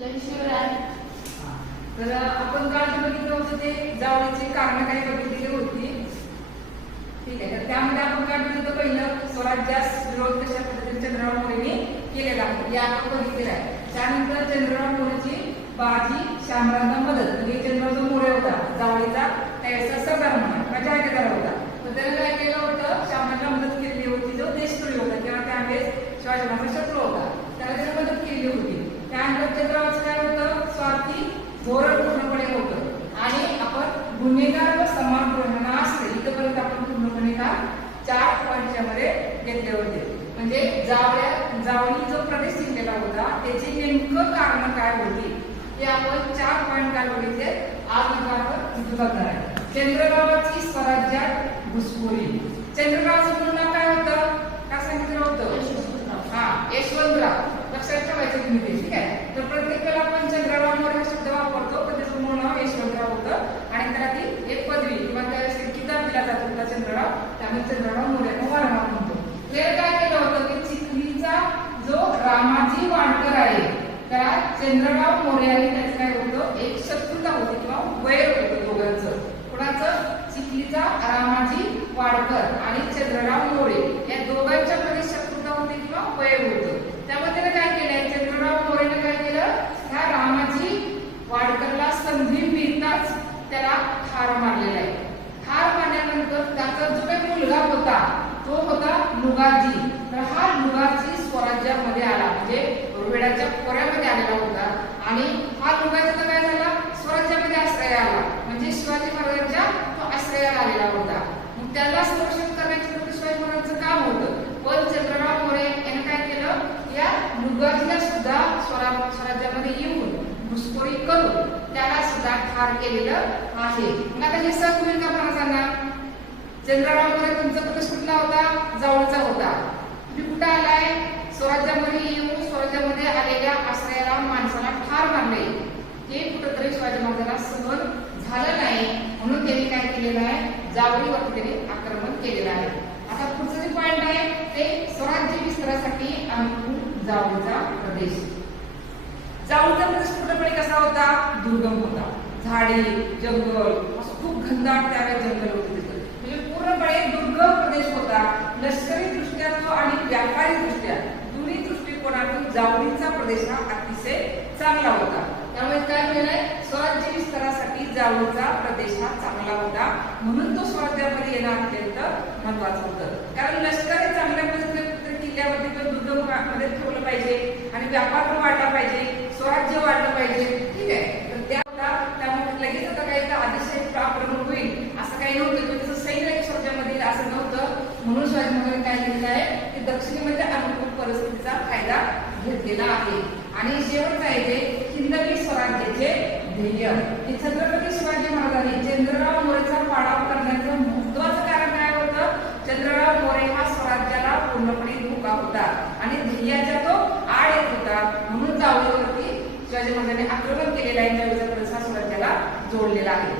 तर आपण काय बघितलं होतं ते जावळीची कारणं काही बघितलेली होती. ठीक आहे, तर त्यामध्ये आपण काय बघितलं पहिलं स्वराज्यास विरोध कशा पद्धतीने चंद्रराव मोरेंनी केलेला आहे हे आपण बघितलेलं आहे. त्यानंतर चंद्रराव मोरेची बाजी शामरावांना मदत, म्हणजे चंद्रराव मोरे होता जावळीचा त्यावेळेचा सरदार म्हणून राजकारणी होता. तर त्याने काय केलं होतं, शामरावांना मदत केली होती. जो देशप्रिय होता किंवा त्यावेळेस शिवाजी महाराज शत्रू होता त्याला त्याने मदत केली होती. त्यानंतर चंद्ररावाचं काय होतं, स्वार्थी धोरण पूर्णपणे होतं आणि आपण गुन्हेगार व समान प्रमाण असते इथपर्यंत आपण पूर्णपणे का 4 पॉईंटच्या मध्ये घेतले होते. म्हणजे जावळी जो प्रदेश जिंकलेला होता त्याची नेमकं कारण काय होती ते आपण 4 पॉईंट काय बघितले. आज आपण बघणार आहे. चंद्ररावाची स्वराज्यात घुसखोरी. चंद्ररावाचं पूर्ण नाव काय होतं, काय सांगितलं होतं, यशवंतराव. लक्षात ठेवायचं तुम्ही, ठीक आहे. तर प्रत्येकाला आपण चंद्रराव मोरे हा शब्द वापरतो पण त्याचं मूळ नाव यशवंतराव होतं आणि त्याला ती एक पदवी किंवा त्यावेळेस किताब दिला जात होता चंद्रराव, त्यामुळे चंद्रराव मोरे वारंवार म्हणतो. त्याने काय केलं होतं की चिखलीचा जो रामाजी वाडकर आहे त्या चंद्रराव मोरे आणि त्याचं काय होतं, एक शत्रुता होती किंवा वैर होतं दोघांचं. कोणाचं, चिखलीचा रामाजी वाडकर आणि चंद्रराव मोरे या दोघांच्या मध्ये शत्रुता होती किंवा वैर होतं. त्यामुळे त्याने काय केलंय, चंद्रराव मोरेने काय केलं, ह्या रामाजी वाडकरला संधी मिळताच त्याला ठार मारलेला आहे. ठार मारल्यानंतर त्याचा जो काही मुलगा होता तो होता लुगाजी. तर हा लुगाजी स्वराज्यामध्ये आला, म्हणजे रुवेडाच्या खोऱ्यामध्ये आलेला होता आणि हा लुगाजीचा काय झाला, स्वराज्यामध्ये आश्रय आला, म्हणजे शिवाजी महाराजांच्या तो आश्रयाला आलेला होता. मग त्याला संरक्षण करण्याचे शिवाजी महाराजांचं काम होतं. पण चंद्रराव मोरे याने काय केलं, या लुगाजीला सुद्धा स्वराज्यामध्ये येऊन घुसखोरी करून त्याला सुद्धा ठार केलेलं आहे. मग आता हे सहज होईल का मला सांगा. चंद्रराव मोरे तुमचा प्रदेश कुठला होता, जावळचा होता. तुम्ही कुठं आलाय, स्वराज्यामध्ये येऊन स्वराज्यामध्ये आलेल्या आश्रयाला माणसाला ठार मारले. हे कुठंतरी शिवाजी महाराजांना सहन झालं नाही म्हणून त्यांनी काय केलेलं आहे, जावळीवरती त्यांनी आक्रमण केलेलं आहे. आता पुढचं जे पॉइंट आहे ते स्वराज्य विस्तारासाठी अनुकूल जावळीचा प्रदेश. जावळीचा प्रदेश पूर्णपणे कसा होता, दुर्गम होता. झाडी जंगल असं खूप घनदाट त्यावेळेस जंगल होते तिथे, म्हणजे पूर्णपणे दुर्गम प्रदेश होता. लष्करी दृष्ट्या आणि व्यापारी दृष्ट्या दोन्ही दृष्टिकोनातून जावळीचा प्रदेश हा अतिशय चांगला होता. त्यामुळे काय केलंय, स्वराज्य विस्तारासाठी जावळीचा प्रदेश हा चांगला होता म्हणून तो स्वराज्यामध्ये येणं अत्यंत महत्वाचं होतं. कारण लष्कर हे चांगल्या पद्धतीने किल्ल्यावरती किंवा दुर्गमध्ये ठेवलं पाहिजे आणि व्यापार पण वाढला पाहिजे, स्वराज्य वाढलं पाहिजे, ठीक आहे. तर त्या त्यामुळे लगेच आता काही आदिशाही आक्रमण होईल असं काही नव्हतं किंवा त्याचं सैन्य स्वराज्यामध्ये येईल असं नव्हतं. म्हणून शिवाजी महाराजांनी काय केलेलं आहे की दक्षिणेमध्ये अनुकूल परिस्थितीचा फायदा घेतलेला आहे. आणि शेवटचं आहे ते हिंदवी स्वराज्याचे ध्येय. हे छत्रपती शिवाजी महाराजांनी चंद्रराव मोरेचा पाडाव करण्याचं महत्वाचं कारण काय होतं, चंद्रराव मोरे हा स्वराज्याला पूर्णपणे धोका होता आणि ध्येयाचा तो आड येत होता. म्हणून जावळीवरती शिवाजी महाराजांनी आक्रमण केलेलं आहे, जावळीचा प्रदेश स्वराज्याला जोडलेला आहे.